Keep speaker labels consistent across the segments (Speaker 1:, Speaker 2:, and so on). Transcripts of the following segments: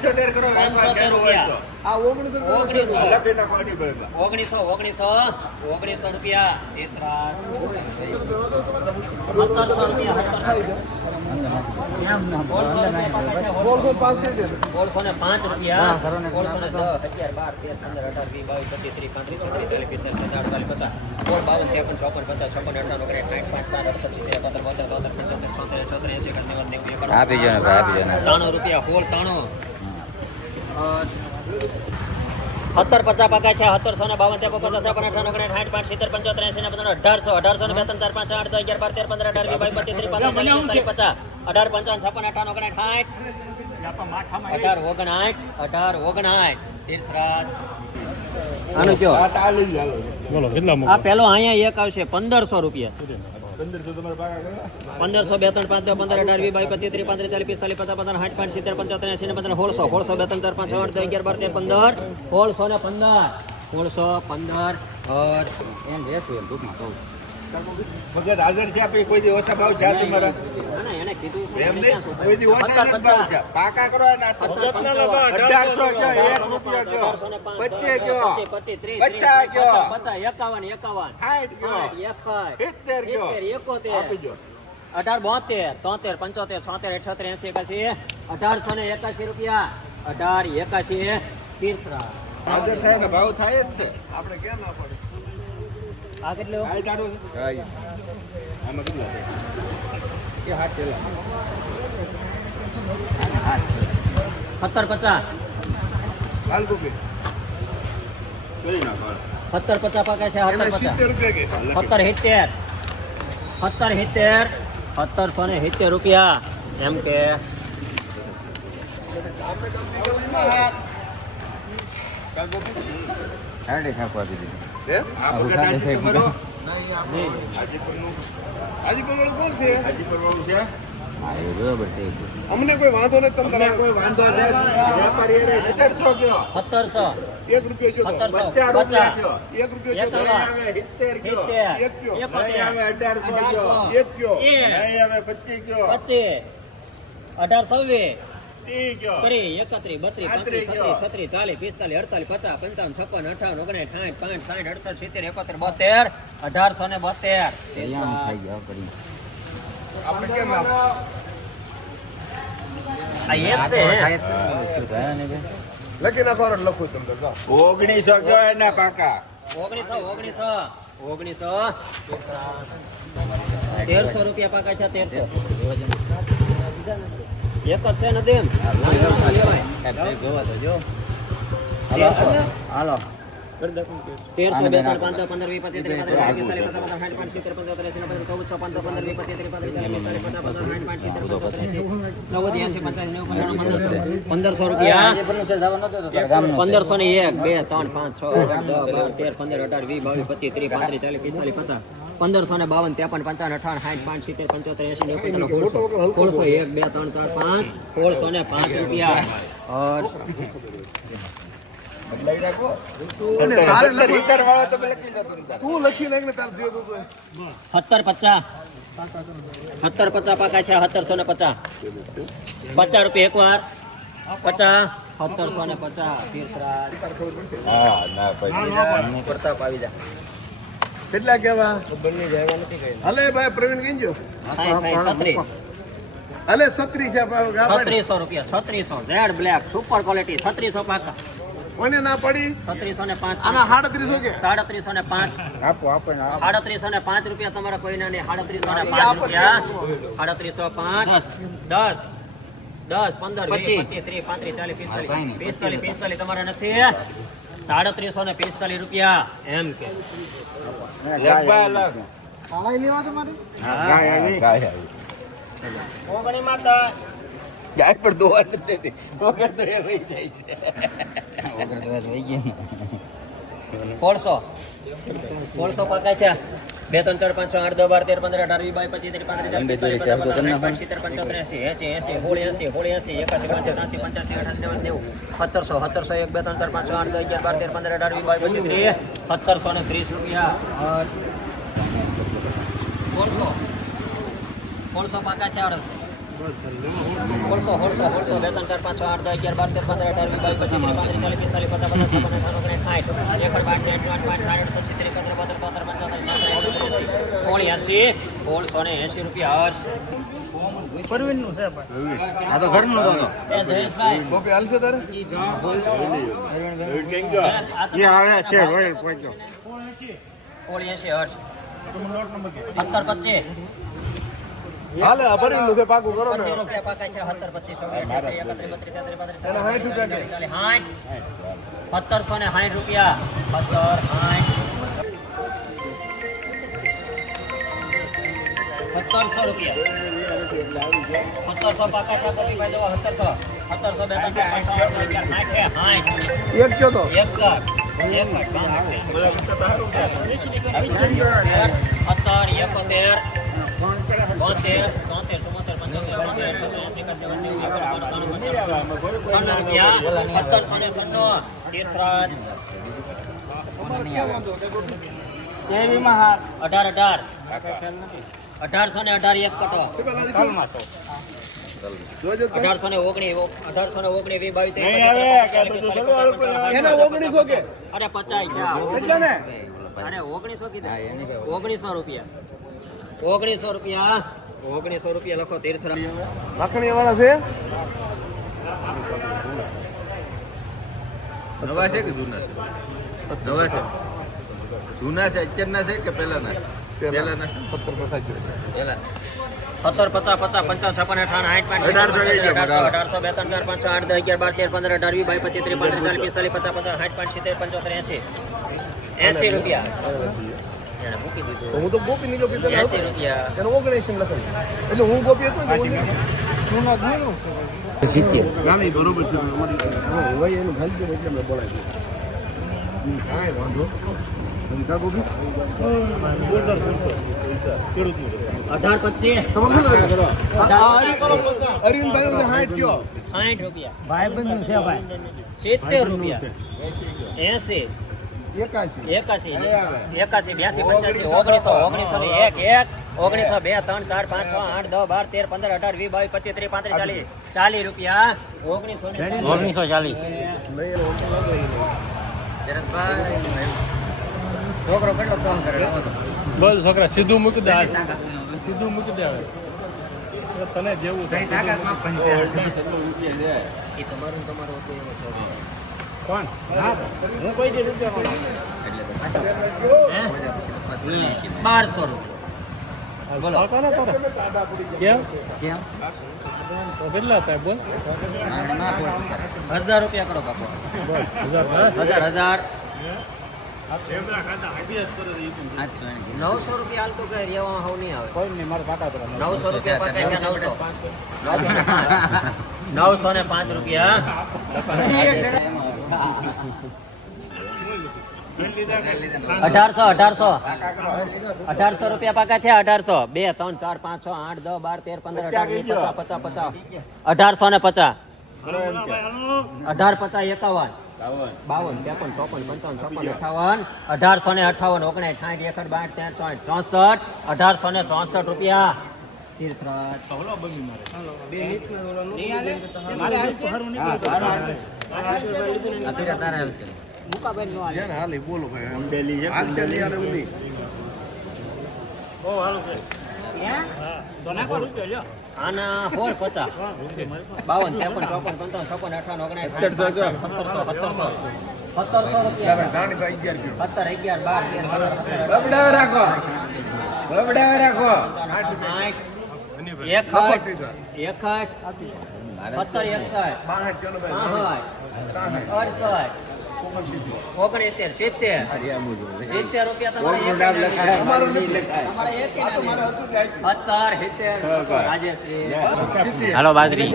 Speaker 1: પંચોતેર કરો વેપાર
Speaker 2: પંચોતેર
Speaker 1: કર્યો હોય તો.
Speaker 2: રૂપિયા
Speaker 3: આ ઓગણીસો
Speaker 2: ઓગણીસો.
Speaker 1: લખી નાખો આની બરાબર.
Speaker 2: ઓગણીસો ઓગણીસો ઓગણીસો રૂપિયા તેત્રાસ સત્તરસો રૂપિયા
Speaker 3: સોળસો પાંચ થઈ જશે
Speaker 2: સોળસો ને પાંચ રૂપિયા સોળસો ને દસ અગિયાર બાર તેર પંદર અઢાર વીસ બાવીસ પચીસ ત્રીસ પાંત્રીસ છત્રીસ ચાલીસ પિસ્તાલીસ સત્તાવન અડતાલીસ પચાસ સોળ બાવન ત્રેપન ચોપન પચાસ છપ્પન અઠાવન ઓગણીસ સાઠ પાંચ સાત અડસઠ સિત્તેર એકાત્તર બોતેર તોતેર પંચોતેર છોતેર છોતેર એસી એકાદ નેવું નેવું એકાણું
Speaker 4: આપી જો ને ભાઈ આપી જો ને
Speaker 2: ત્રાણું રૂપિયા હોલ ત્રાણું સત્તર પચાસ પકા છે સત્તરસો ને બાવન ત્યાં પચાસ છપ્પન અઠાવન ઓગણ સાઠ પાંચ સિત્તેર પંચોતેર એસી ને પંદર અઢારસો અઢારસો ને બે ત્રણ ચાર પાંચ આઠ દસ અગિયાર બાર તેર પંદર અઢાર વીસ બાવીસ પચીસ ત્રીસ પાંત્રીસ પચાસ અઢાર પંચાવન છપ્પન અઠાવન ઓગણ સાઠ. અઢાર ઓગણાઠ અઢાર ઓગણાઠ તીર્થરાજ. આનું કયો?
Speaker 1: આ કેટલા
Speaker 2: આ પેલો અહીંયા એક આવશે પંદરસો રૂપિયા.
Speaker 1: પંદરસો
Speaker 2: સો બે ત્રણ પાંચ પંદર અઢાર વીસ બાવીસ પચીસ ત્રીસ પાંત્રીસ ચાલીસ પિસ્તાલીસ પચાસ પંદર સાઠ પાંચ સિત્તેર પંચોતેર એસી પંદર સોળસો સોળસો બે ત્રણ ચાર પાંચ આઠ દસ અગિયાર બાર તેર પંદર સોળસો ને પંદર સોળસો પંદર
Speaker 4: એમ રહેશું એમ ટૂંકમાં કહું
Speaker 1: ભગત હાજર છે આપણે કોઈ દી ઓછા ભાવ છે તમારા.
Speaker 2: ના, ના, એને કીધું
Speaker 1: એમ નહીં? કોઈ દી ઓછા નથી ભાવ છે. પાકા કરો અઢારસો કયો એક રૂપિયો કયો પચીસ કયો પચાસ કયો
Speaker 2: એકાવન એકાવન.
Speaker 1: સાઠ કયો સિત્તેર કયો
Speaker 2: એકોતેર.
Speaker 1: આપી જો
Speaker 2: અઢાર બોતેર તોતેર પંચોતેર છોતેર અઠોતેર એસી એકાસી. અઢારસો ને એકાશી રૂપિયા. અઢાર એકાશી તીર્થરા
Speaker 1: હાજર થાય ને ભાવ થાય જ છે.
Speaker 3: આપણે કેમ ના પડે?
Speaker 2: આ કેટલું?
Speaker 1: આમાં કેટલા છે?
Speaker 4: એ હાથ પેલા
Speaker 2: સત્તર પચાસ
Speaker 1: હાલ કુકી. કરી નાખો હાલ.
Speaker 2: સત્તર પચાસ પાકે છે સત્તર
Speaker 3: એને
Speaker 2: પચાસ
Speaker 3: સિત્તેર રૂપિયા કે
Speaker 2: સત્તર સિત્તેર સત્તર સિત્તેર સત્તરસો ને સિત્તેર રૂપિયા એમ કે
Speaker 4: હાડે છાપવા દીધી
Speaker 3: અમને કોઈ વાંધો નથી
Speaker 1: તમને કોઈ વાંધો?
Speaker 2: સત્તરસો
Speaker 3: એક રૂપિયો
Speaker 1: પચાસ રૂપિયા કયો?
Speaker 3: એક રૂપિયો
Speaker 1: સિત્તેર કયો?
Speaker 3: એક કયો.
Speaker 1: નહીં આવે અઢારસો કયો?
Speaker 3: એક કયો
Speaker 1: નહીં આવે પચીસ કયો?
Speaker 2: પચીસ અઢારસો વીસ
Speaker 1: ત્રીસ
Speaker 2: એકત્રીસ બત્રીસ પાંત્રીસ
Speaker 1: પાંત્રીસ
Speaker 2: છત્રીસ છત્રીસ ચાલીસ પિસ્તાલીસ અડતાલીસ પચાસ પંચાવન છપ્પન અઠાવન ઓગણીસ સાઠ પાંચ સાઠ અડસઠ સિત્તેર એકોતેર બોતેર અઢારસો ને બોતેર?
Speaker 3: લખી નાખો લખું તમને
Speaker 1: ઓગણીસો કયો એના પાકા
Speaker 2: ઓગણીસો ઓગણીસો ઓગણીસો. તેરસો રૂપિયા પાકા છે તેરસો. એક જ છે નથી એમ
Speaker 4: જોવા તો જો
Speaker 2: તેરસો
Speaker 4: હાલો
Speaker 2: તેરસો બે ત્રણ પાંચ પંદર વીસ પચીસ ત્રીસ સાઠ પાંચ સિત્તેર પંદર ચૌદ છ દસ પંદર વીસ પચીસ ત્રીસ ચૌદ એંસી પચાસ નેવું પંદરસો રૂપિયા પંદરસો ને એક બે ત્રણ પાંચ છ દસ બાર તેર પંદર અઢાર વીસ બાવીસ પચીસ ત્રીસ પાંત્રીસ ચાલીસ પિસ્તાલીસ પચાસ પંદરસો ને બાવન ત્રેપન પંચાવન અઠાવન સાઠ પાંચ સિત્તેર પંચોતેર એસી નેવું સોળસો. એક બે ત્રણ ચાર પાંચ સોળસો ને પાંચ રૂપિયા.
Speaker 1: સત્તર હીટર વાળો તમે લખી લો તું તાર.
Speaker 3: તું લખી નાખ ને તારે જોયું તો
Speaker 2: સત્તર પચાસ. સત્તર પચાસ પાકા છે સત્તરસો ને પચાસ. પચાસ રૂપિયા એક વાર પચાસ. સત્તરસો ને પચાસ.
Speaker 1: હા ના પછી
Speaker 4: પ્રતાપ આવી જા
Speaker 3: કેટલા કેવા? હલે ભાઈ પ્રવીણ કઈ અલે
Speaker 2: સાઠ સાઠ છત્રીસ
Speaker 3: હલે સત્રી છે ભાઈ, ગા પાડી.
Speaker 2: છત્રીસો રૂપિયા છત્રીસો. ઝેડ બ્લેક સુપર ક્વોલિટી છત્રીસો પાકા.
Speaker 3: કોને ના પડી?
Speaker 2: છત્રીસો ને પાંચ.
Speaker 3: આના કે?
Speaker 2: ને પાંચ.
Speaker 4: આપો આપો ને આપો.
Speaker 2: સાડત્રીસો ને પાંચ રૂપિયા તમારા કોઈના ને
Speaker 3: એ
Speaker 2: પાંચ રૂપિયા. સાડત્રીસો પાંચ. દસ. દસ. પંદર વીસ
Speaker 4: પચીસ.
Speaker 2: પચીસ ત્રીસ પાંત્રીસ ચાલીસ
Speaker 4: હા, કાંઈ
Speaker 2: પિસ્તાલીસ
Speaker 4: નહીં.
Speaker 2: પિસ્તાલીસ પિસ્તાલીસ તમારે નથી. સાડત્રીસો ને પિસ્તાલીસ રૂપિયા એમ કે.
Speaker 1: ગાય પણ દોવા નથી દેતી. વગર તો એ વહી જાય છે.
Speaker 4: વગર દવા થઈ ગયા. ને
Speaker 2: સોળસો પાકા છે. બે ત્રણ ચાર પાંચ છ આઠ દસ બાર તેર પંદર અઢાર વીસ બાવીસ પચીસ સત્તરસો સત્તરસો એક બે ત્રણ ચાર પાંચ છ આઠ દસ અગિયાર બાર તેર પંદર અઢાર વીસ બાવીસ પચીસ ત્રીસ સત્તરસો ને ત્રીસ રૂપિયા. સોળસો સોળસો પાકા છે સોળસો સોળસો સોળસો બે ત્રણ ચાર પાંચ છ આઠ દસ અગિયાર બાર તેર પંદર અઢાર વીસ બાવીસ પચીસ ત્રીસ પાંત્રીસ ચાલીસ પિસ્તાલીસ પચાસ પચાસ છપ્પન અઠાવન ઓગણીસ સાઠ. એકડ બાર તેર આઠ પાંચ સાઠ સત્તર ત્રીસ પંદર પંદર પંદર પંચાવન એસી એંસી સોળ એંસી? ને એંસી રૂપિયા
Speaker 4: આ તો ઘરનું તો
Speaker 3: હાલશે તારે
Speaker 2: સોળ એંસી? હજ સત્તર પચીસ.
Speaker 3: હાલે ભરી લુકે પાકું કરો ને.
Speaker 2: 25 રૂપિયા પાકા છે 17
Speaker 3: 25 31 રૂપિયા.
Speaker 2: 17 રૂપિયા.
Speaker 3: એક કયો તો?
Speaker 2: એક સર. એક સર 70 71 અઢારસો ને અઢાર એક કટો અઢારસો ને ઓગણી અઢારસો ને ઓગણી વી બાવીસ અરે પચાસ અરે ઓગણીસો કીધા ઓગણીસો રૂપિયા ઓગણીસો રૂપિયા ઓગણીસો રૂપિયા લખો તીર્થ
Speaker 3: લાખણી વાળા છે?
Speaker 4: નવા છે કે જૂના છે? નવા છે. જૂના છે અત્યારના છે કે પહેલાના? પહેલાના.
Speaker 3: સત્તર પચાસ
Speaker 4: પહેલા.
Speaker 2: સત્તર પચાસ પચાસ પંચાવન છપ્પન અઠાવન આઠ પાંચ
Speaker 4: અઢારસો
Speaker 2: બે ત્રણ ચાર પાંચ છ આઠ દસ અગિયાર બાર તેર પંદર અઢાર વી બાવીસ પચીસ ત્રીસ પાંત્રીસ ચાલીસ પિસ્તાલીસ પચાસ પચાસ સાઠ પાંચ સિત્તેર પંચોતેર એસી. એસી રૂપિયા. દીધું
Speaker 3: હું તો ગોપી ની ગોપી તને
Speaker 2: એસી રૂપિયા.
Speaker 3: એને ઓગણીસ લખાવી એટલે હું ગોપી હતો ને તો હું ના નહીં બરોબર છે અમારી હોય એનું ખાલી દે એટલે મેં બોલાવી કાંઈ વાંધો. નથી. કા ગોપી?
Speaker 2: અઢાર પચીસ.
Speaker 3: તારે બધે
Speaker 2: ભાઈ છે ભાઈ. સિત્તેર રૂપિયા. એસી. એકાસી એકાસી બ્યાસી પંચ્યાસી ઓગણીસો ઓગણીસો ને એક એક ઓગણીસો બે ત્રણ ચાર પાંચ છ આઠ દસ બાર તેર પંદર અઢાર વીસ બાવીસ પચીસ ત્રીસ પાંત્રીસ ચાલીસ ચાલીસ રૂપિયા. ઓગણીસો ઓગણીસો ચાલીસ. છોકરો કેટલો ફોન કરે
Speaker 5: બોલ છોકરા સીધું મૂકી દે સીધું મૂકી દે હવે તને જેવું થાય.
Speaker 2: તમારું તમારું.
Speaker 5: કોણ? હા હું કોઈ દી રૂપિયા
Speaker 2: હે? બારસો રૂપિયા. બોલો.
Speaker 5: બોલો કેમ?
Speaker 4: કેમ?
Speaker 5: તો કેટલા થાય બોલ.
Speaker 2: હજાર રૂપિયા કરો બાપુ
Speaker 5: બોલ. હજાર હા?
Speaker 2: હજાર હજાર.
Speaker 4: આઠસો
Speaker 2: નવસો રૂપિયા હાલ તો કઈ રેવામાં હવ નહીં આવે.
Speaker 5: કોઈ નહીં મારા કાકા તો
Speaker 2: નવસો રૂપિયા પતે કે નવસો? નવસો? ને પાંચ રૂપિયા. અઢારસો અઢારસો. અઢારસો રૂપિયા પાકા છે અઢારસો. બે ત્રણ ચાર પાંચ છ આઠ દસ બાર તેર પંદર અઢાર પચાસ પચાસ પચાસ. અઢારસો ને પચાસ. અઢાર પચાસ એકાવન. બાવન ત્રેપન ચોપન પંચાવન છપ્પન અઠાવન. અઢારસો ને અઠાવન ઓગણીસ સાઠ એકડ બાર તેર ચોસઠ ચોસઠ. અઢારસો ને ચોસઠ રૂપિયા. તીર્થરાજ
Speaker 3: જેને હાલે ઈ બોલો ભાઈ હાલશે નહીં હાલે એવું નહીં.
Speaker 2: આના સોળ પચાસ. બાવન ત્રેપન ચોપન પંચાવન છપ્પન અઠાવન ઓગણીસ સત્તરસો સત્તરસો. સત્તરસો રૂપિયા. સત્તર અગિયાર બાર તેર
Speaker 4: રાખો. બબડા રાખો.
Speaker 2: એકસઠ એકસઠ સત્તર એકસઠ
Speaker 3: ને
Speaker 2: બાસઠ અડસઠ ઓગણસિત્તેર સિત્તેર સિત્તેર રૂપિયા. સત્તર સિત્તેર રાજેશ્રી
Speaker 5: હાલો બાજરી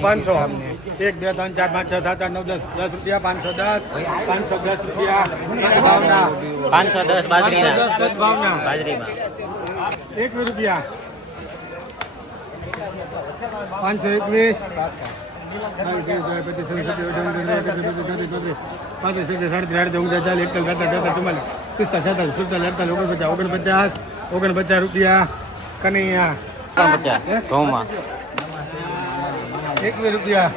Speaker 3: પાંચસો એક બે ત્રણ ચાર પાંચ છ સાત આઠ નવ દસ દસ રૂપિયા પાંચસો દસ પાંચસો દસ રૂપિયા. ભાવના
Speaker 5: પાંચસો દસ બાજરીના.
Speaker 3: દસ સદભાવના.
Speaker 5: બાજરીમાં.
Speaker 3: એકવીસ રૂપિયા. પાંચસો એકવીસ. ઓગણપચાસ ઓગણપચાસ. રૂપિયા કનૈયા રૂપિયા.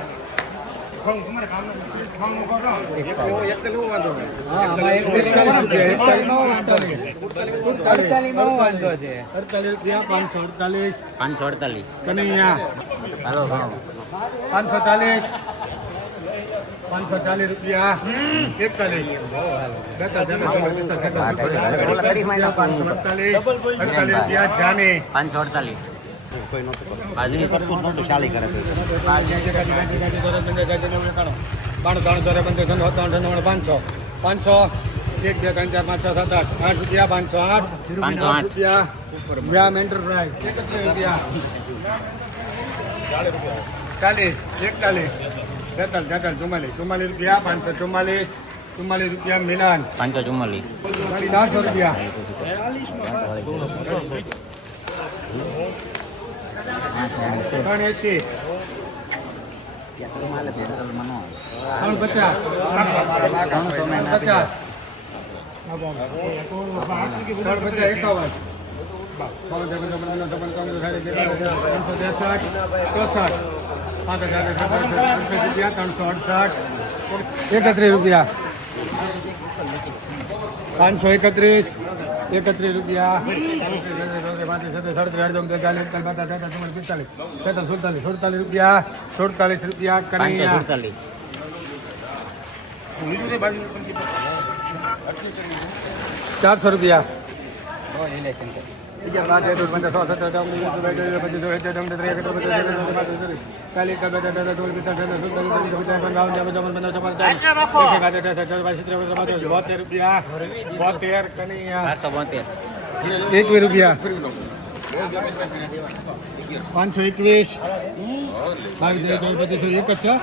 Speaker 3: પાંચસો અડતાલીસ.
Speaker 6: પાંચસો
Speaker 3: પાંચસો ચાલીસ. પાંચસો ચાલીસ રૂપિયા. એકતાલીસ. પાંચસો અડતાલીસ. અડતાલીસ. રૂપિયા ત્રણ
Speaker 6: પાંચસો અડતાલીસ બાજરી
Speaker 3: પાંચસો પાંચસો એક બે ત્રણ ચાર પાંચ છ સાત આઠ આઠ રૂપિયા પાંચસો આઠ
Speaker 6: પાંચસો આઠ.
Speaker 3: રૂપિયા વ્યામ એન્ટરપ્રાઇઝ એકત્રીસ રૂપિયા ચાલીસ એકતાલીસ બેતાલીસ તેતાલીસ ચુમ્માલીસ ચુમ્માલીસ રૂપિયા પાંચસો ચુમ્માલીસ ચુમ્માલીસ રૂપિયા મિલાન
Speaker 6: પાંચસો ચુમ્માલીસ
Speaker 3: ચારસો રૂપિયા ત્રણ એસી ત્રણ પચાસ ત્રણ પચાસ ત્રણ પચાસ એકાવન ત્રણસો એકત્રીસ રૂપિયા. પાંચસો એકત્રીસ. એકત્રીસ રૂપિયા. સુડતાલીસ સુડતાલીસ રૂપિયા સુડતાલીસ રૂપિયા
Speaker 6: પાંચસો
Speaker 3: કનૈયા
Speaker 6: સુડતાલીસ
Speaker 3: ચારસો રૂપિયા બીજા પાંચ એક પંદર સો સત્તર અઢાર ઓગણીસ વીસ બાવીસ ત્રેવીસ પચીસ છવ્વીસ સત્તાવીસ અઠ્યાવીસ ઓગણત્રીસ ત્રીસ ચાલીસ એકતાલીસ બેતાલીસ ચોવીસ પિસ્તાલીસ છત્રીસ સુડતાલીસ પચાસ પંચાવન છપ્પન ચોપન પંદર ચોપન ચાલીસ બોતેર રૂપિયા બોતેર કનૈયા
Speaker 6: ચારસો બોતેર
Speaker 3: રૂપિયા. પાંચસો એકવીસ. બાવીસ ત્રેવીસ ચોવીસ પચીસો એક જ છે.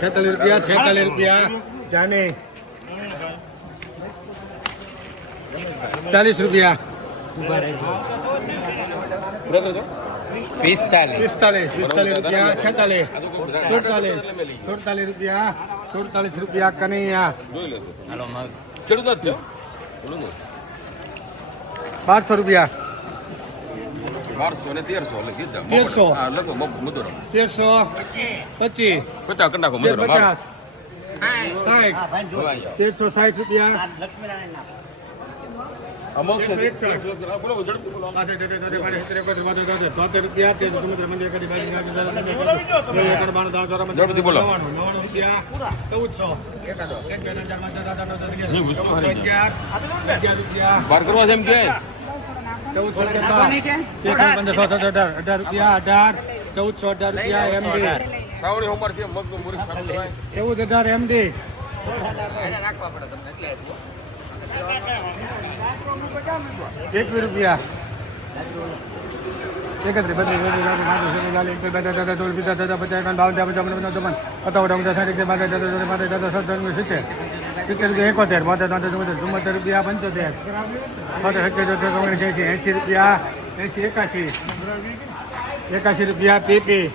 Speaker 3: ચાલીસ રૂપિયા, છેતાલીસ રૂપિયા. જાને. ચાલીસ રૂપિયા.
Speaker 6: પિસ્તાલીસ.
Speaker 3: પિસ્તાલીસ પિસ્તાલીસ રૂપિયા, છેતાલીસ સુડતાલીસ સુડતાલીસ રૂપિયા. સુડતાલીસ રૂપિયા કનૈયા
Speaker 6: હાલો મગ
Speaker 3: બારસો રૂપિયા.
Speaker 7: બારસો ને તેરસો
Speaker 3: તેરસો.
Speaker 7: મુદ્દો
Speaker 3: તેરસો. પચીસ.
Speaker 7: પચાસ નાખો
Speaker 3: પચાસ. સાઠ. તેરસો સાઠ રૂપિયા.
Speaker 7: અમુક બાર કરવા છે એમ કે
Speaker 3: ચૌદસો અઢાર, રૂપિયા અઢાર ચૌદસો અઢાર રૂપિયા એમડી
Speaker 7: સાવડી ઉંમર છે મગનું મુરી સારું.
Speaker 3: ચૌદ હજાર એમડી એકવીસ રૂપિયા. એકત્રીસ, બત્રીસ બત્રીસ ચાલીસ ચાલીસ, એકત્રીસ બેત્રીસ તેત્રીસ ચોવીસ પિસ્તાલીસ છત્રીસ પચાસ એકાવન, બાવન ચોપન પંચાવન સત્તાવન અઠાવન સાઠ પાંત્રીસ, છત્રીસ, સત્તર, સિત્તેર સિત્તેર. રૂપિયા એકોતેર, બોતેર એંસી એંસી રૂપિયા, એંસી એકાશી એકાશી રૂપિયા, પીપી.